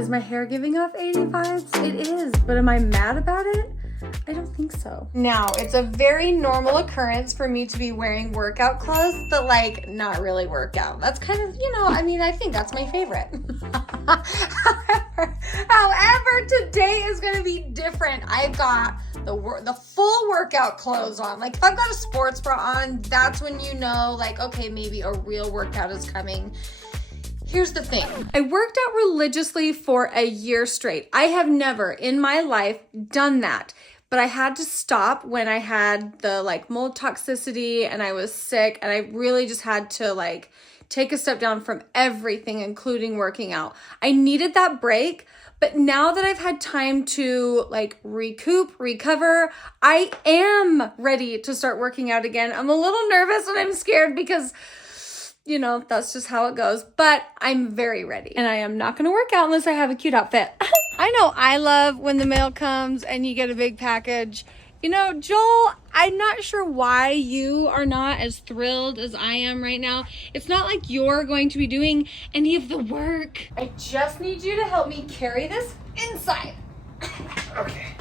Is my hair giving off 80 vibes? It is, but am I mad about it? I don't think so. Now, it's a very normal occurrence for me to be wearing workout clothes, but like not really workout. That's kind of, you know, I mean, I think that's my favorite. However, today is gonna be different. I've got the full workout clothes on. Like if I've got a sports bra on, that's when you know like, okay, maybe a real workout is coming. Here's the thing. I worked out religiously for a year straight. I have never in my life done that, but I had to stop when I had the like mold toxicity and I was sick, and I really just had to like take a step down from everything, including working out. I needed that break, but now that I've had time to like recover, I am ready to start working out again. I'm a little nervous and I'm scared because, you know, that's just how it goes, but I'm very ready. And I am not gonna work out unless I have a cute outfit. I know I love when the mail comes and you get a big package. You know, Joel, I'm not sure why you are not as thrilled as I am right now. It's not like you're going to be doing any of the work. I just need you to help me carry this inside. Okay.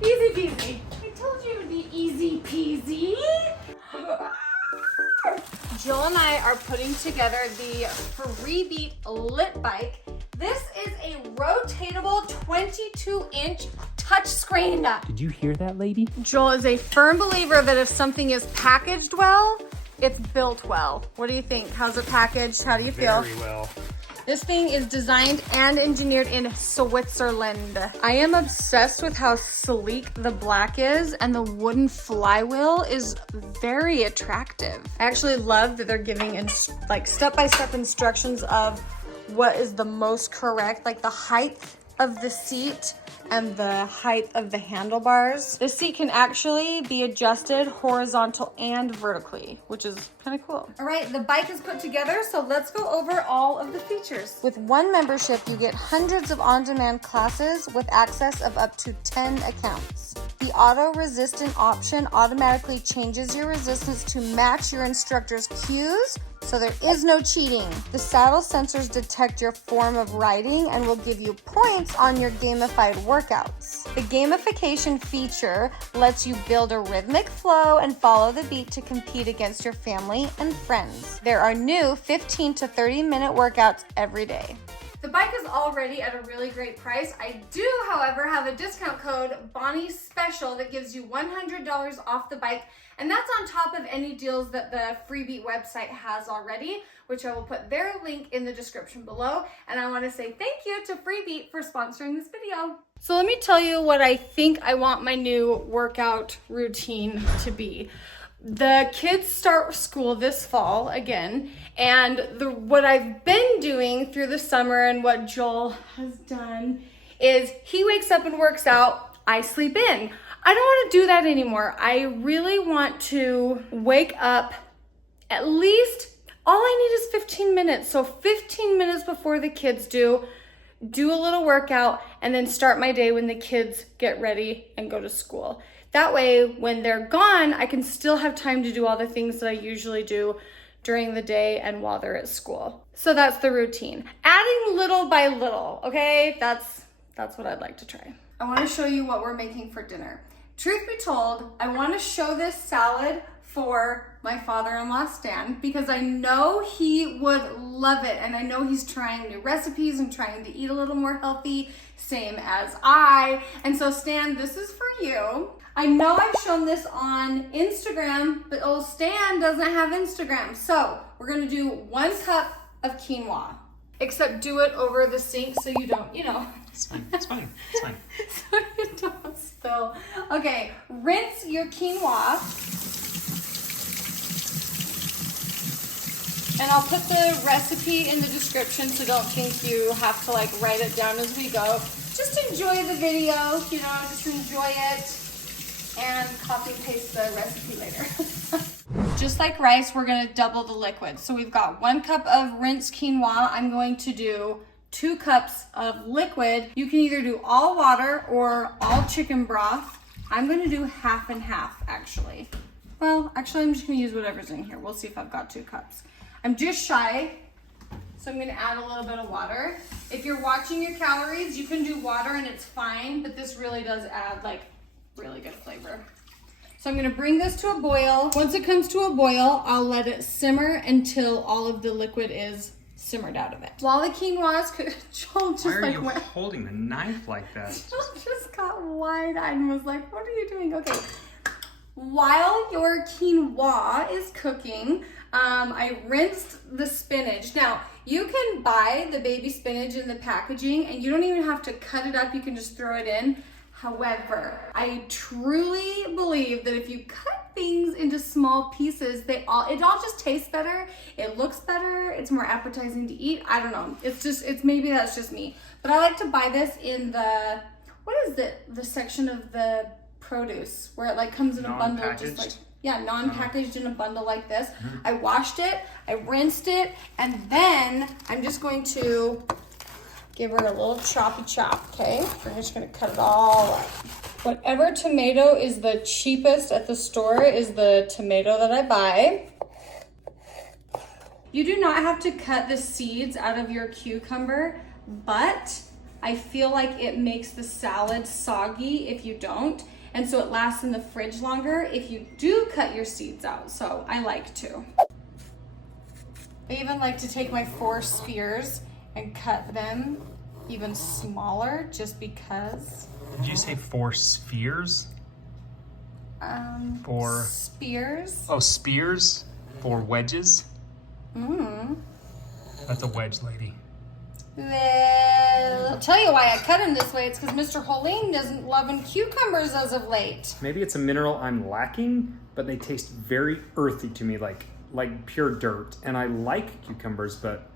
Easy peasy. I told you it would be easy peasy. Joel and I are putting together the Freebeat Lit Bike. This is a rotatable 22-inch touchscreen. Did you hear that, lady? Joel is a firm believer that if something is packaged well, it's built well. What do you think? How's it packaged? How do you feel? Very well. This thing is designed and engineered in Switzerland. I am obsessed with how sleek the black is, and the wooden flywheel is very attractive. I actually love that they're giving like step-by-step instructions of what is the most correct, like the height of the seat and the height of the handlebars. The seat can actually be adjusted horizontal and vertically, which is kind of cool. All right, the bike is put together, so let's go over all of the features. With one membership, you get hundreds of on-demand classes with access of up to 10 accounts. The auto-resistant option automatically changes your resistance to match your instructor's cues, so there is no cheating. The saddle sensors detect your form of riding and will give you points on your gamified workouts. The gamification feature lets you build a rhythmic flow and follow the beat to compete against your family and friends. There are new 15 to 30-minute workouts every day. The bike is already at a really great price. I do, however, have a discount code Bonnie Special that gives you $100 off the bike, and that's on top of any deals that the Freebeat website has already, which I will put their link in the description below. And I want to say thank you to Freebeat for sponsoring this video. So let me tell you what I think I want my new workout routine to be. The kids start school this fall again, and what I've been doing through the summer and what Joel has done is he wakes up and works out, I sleep in. I don't want to do that anymore. I really want to wake up at least, all I need is 15 minutes. So 15 minutes before the kids do a little workout, and then start my day when the kids get ready and go to school. That way, when they're gone, I can still have time to do all the things that I usually do during the day and while they're at school. So that's the routine. Adding little by little, okay? That's what I'd like to try. I want to show you what we're making for dinner. Truth be told, I want to show this salad for my father-in-law Stan because I know he would love it, and I know he's trying new recipes and trying to eat a little more healthy, same as I. And so Stan, this is for you. I know I've shown this on Instagram, but old Stan doesn't have Instagram. So we're gonna do 1 cup of quinoa, except do it over the sink so you don't, you know. It's fine, it's fine, it's fine. So you don't spill. Okay, rinse your quinoa. And I'll put the recipe in the description, so don't think you have to like write it down as we go. Just enjoy the video, you know, just enjoy it. And copy and paste the recipe later. Just like rice, we're gonna double the liquid. So we've got 1 cup of rinsed quinoa. I'm going to do 2 cups of liquid. You can either do all water or all chicken broth. I'm gonna do half and half, actually. Well, actually, I'm just gonna use whatever's in here. We'll see if I've got 2 cups. I'm just shy, So I'm gonna add a little bit of water. If you're watching your calories, you can do water and it's fine, but this really does add like really good flavor. So I'm gonna bring this to a boil. Once it comes to a boil, I'll let it simmer until all of the liquid is simmered out of it. While the quinoa is cooked, Joel just Why are like you went. holding the knife like that? Joel just got wide-eyed and was like, what are you doing? Okay. While your quinoa is cooking, I rinsed the spinach. Now, you can buy the baby spinach in the packaging and you don't even have to cut it up. You can just throw it in. However, I truly believe that if you cut things into small pieces, it all just tastes better. It looks better. It's more appetizing to eat. I don't know. It's maybe that's just me. But I like to buy this in the, what is the section of the produce where it like comes in a bundle, just like, yeah, non-packaged in a bundle like this. I washed it, I rinsed it, and then I'm just going to give her a little choppy chop, okay? We're just gonna cut it all up. Whatever tomato is the cheapest at the store is the tomato that I buy. You do not have to cut the seeds out of your cucumber, but I feel like it makes the salad soggy if you don't. And so it lasts in the fridge longer if you do cut your seeds out. So I like to. I even like to take my 4 spears and cut them even smaller just because. Did you say 4 spheres? For spears. Oh, spears for wedges? That's a wedge, lady. Well, I'll tell you why I cut them this way. It's because Mr. Hoellein isn't loving cucumbers as of late. Maybe it's a mineral I'm lacking, but they taste very earthy to me, like pure dirt. And I like cucumbers, but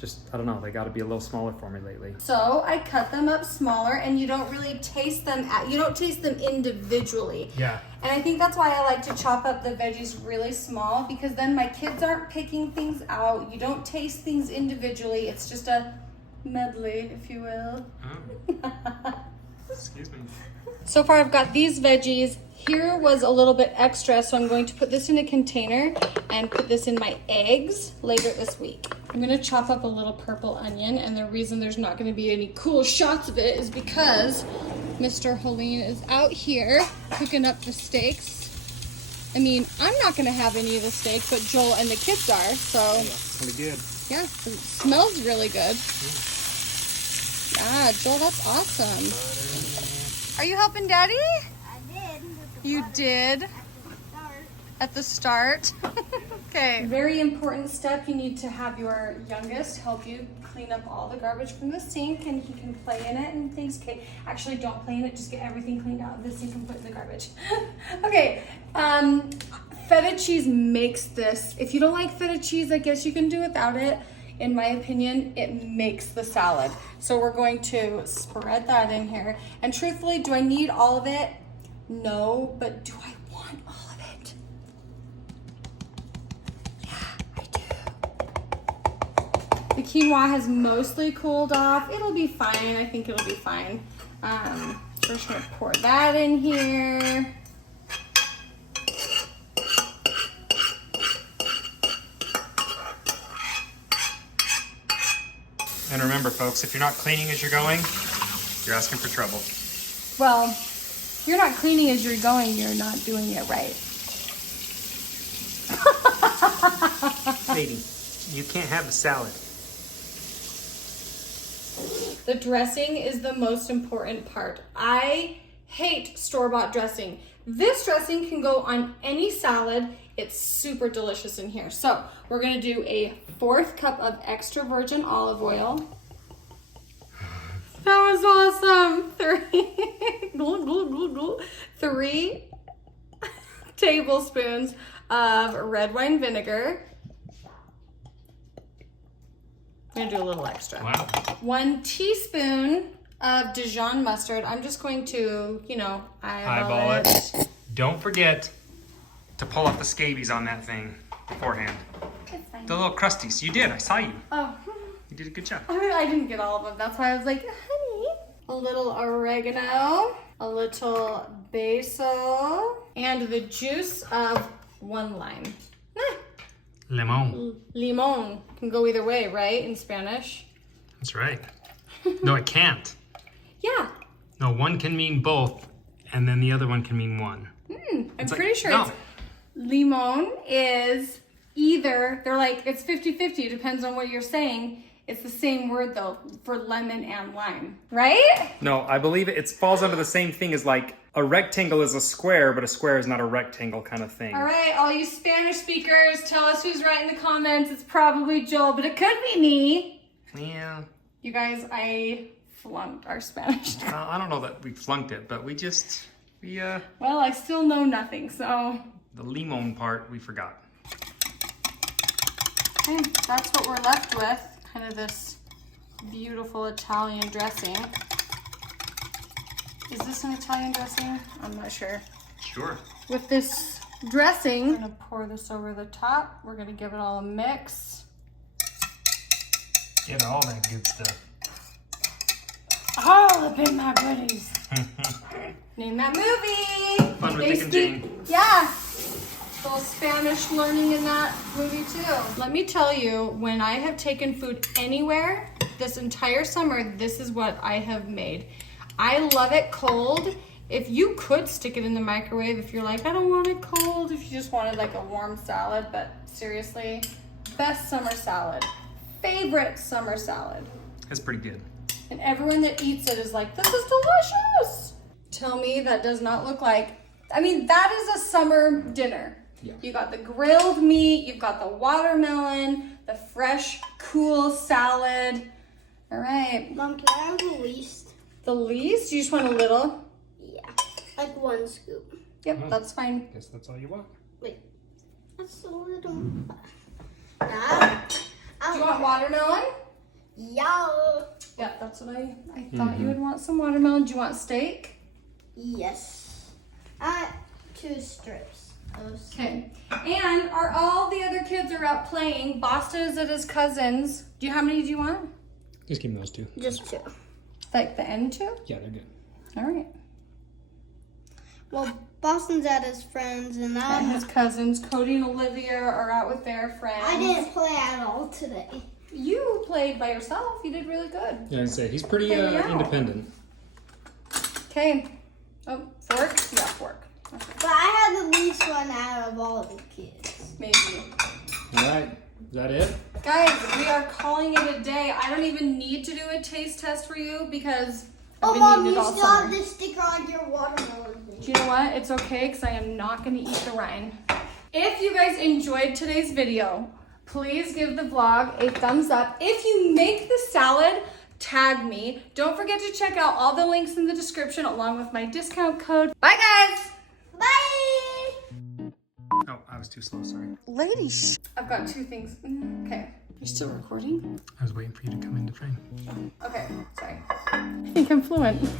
just, I don't know, they got to be a little smaller for me lately. So I cut them up smaller, and you don't really taste them. You don't taste them individually. Yeah. And I think that's why I like to chop up the veggies really small, because then my kids aren't picking things out. You don't taste things individually. It's just a medley, if you will. Oh. Excuse me. So far I've got these veggies. Here was a little bit extra, so I'm going to put this in a container and put this in my eggs later this week. I'm gonna chop up a little purple onion, and the reason there's not gonna be any cool shots of it is because Mr. Hoellein is out here cooking up the steaks. I mean, I'm not gonna have any of the steak, but Joel and the kids are, so. Yeah, pretty good. Yeah, it smells really good. Yeah, Joel, that's awesome. Are you helping Daddy? I did. You did? At the start? Okay. Very important step, you need to have your youngest help you clean up all the garbage from the sink, and he can play in it and things. Okay, actually don't play in it, just get everything cleaned out of the sink and put it in the garbage. Okay, feta cheese makes this. If you don't like feta cheese, I guess you can do without it. In my opinion, it makes the salad. So we're going to spread that in here. And truthfully, do I need all of it? No, but do I want all of it? Yeah, I do. The quinoa has mostly cooled off. It'll be fine. I think it'll be fine. First, we're gonna pour that in here. And remember, folks, if you're not cleaning as you're going, you're asking for trouble. Well, if you're not cleaning as you're going, you're not doing it right. Lady, you can't have a salad. The dressing is the most important part. I hate store-bought dressing. This dressing can go on any salad. It's super delicious in here. So we're gonna do a 1/4 cup of extra virgin olive oil. That was awesome. 3 tablespoons of red wine vinegar. I'm gonna do a little extra. Wow. 1 teaspoon of Dijon mustard. I'm just going to, you know, eyeball it. Don't forget to pull off the scabies on that thing beforehand. It's fine. The little crusties. You did. I saw you. Oh. You did a good job. I didn't get all of them. That's why I was like, honey. A little oregano, a little basil, and the juice of 1 lime. Limon. Limon can go either way, right? In Spanish. That's right. No, it can't. Yeah. No, one can mean both, and then the other one can mean one. I'm pretty sure it's limon is either, they're like, it's 50-50, it depends on what you're saying. It's the same word though for lemon and lime, right? No, I believe it falls under the same thing as like a rectangle is a square, but a square is not a rectangle kind of thing. All right, all you Spanish speakers, tell us who's right in the comments. It's probably Joel, but it could be me. Yeah. You guys, I flunked our Spanish. I don't know that we flunked it, but we Well, I still know nothing, so. the limon part, we forgot. Okay, that's what we're left with. Kind of this beautiful Italian dressing. Is this an Italian dressing? I'm not sure. Sure. With this dressing, I'm gonna pour this over the top. We're gonna give it all a mix. Give it all that good stuff. All the Big Mac goodies. Name that movie. Fun with Dick and Jane. Yeah. A little Spanish learning in that movie too. Let me tell you, when I have taken food anywhere this entire summer, this is what I have made. I love it cold. If you could stick it in the microwave, if you're like, I don't want it cold, if you just wanted like a warm salad, but seriously, best summer salad. Favorite summer salad. That's pretty good. And everyone that eats it is like, this is delicious. Tell me that does not look like, I mean, that is a summer dinner. Yeah. You got the grilled meat, you've got the watermelon, the fresh, cool salad. All right. Mom, can I have the least? The least? You just want a little? Yeah, like one scoop. Yep, that's fine. Guess that's all you want. Wait, that's a little. Nah. Do you want watermelon? Yeah. Yeah, that's what I thought you would want some watermelon. Do you want steak? Yes. 2 strips. Okay. And all the other kids are out playing. Boston is at his cousin's. How many do you want? Just give me those 2. Just 2. Like the end 2? Yeah, they're good. All right. Well, Boston's at his friends, and And his cousins, Cody and Olivia, are out with their friends. I didn't play at all today. You played by yourself. You did really good. Yeah, I'd say he's pretty Hang out. independent. Okay. Oh, fork? Yeah, fork. Okay. But I had the least one out of all of the kids. Maybe. All right, is that it? Guys, we are calling it a day. I don't even need to do a taste test for you because I've been Mom, eating you it all still summer. have the sticker on your watermelon thing. Do you know what? It's okay because I am not going to eat the rind. If you guys enjoyed today's video, please give the vlog a thumbs up. If you make the salad, tag me. Don't forget to check out all the links in the description along with my discount code. Bye, guys. Bye! Oh, I was too slow, sorry. Lady, I've got 2 things. Okay. You're still recording? I was waiting for you to come into frame. Okay, sorry. I think I'm fluent.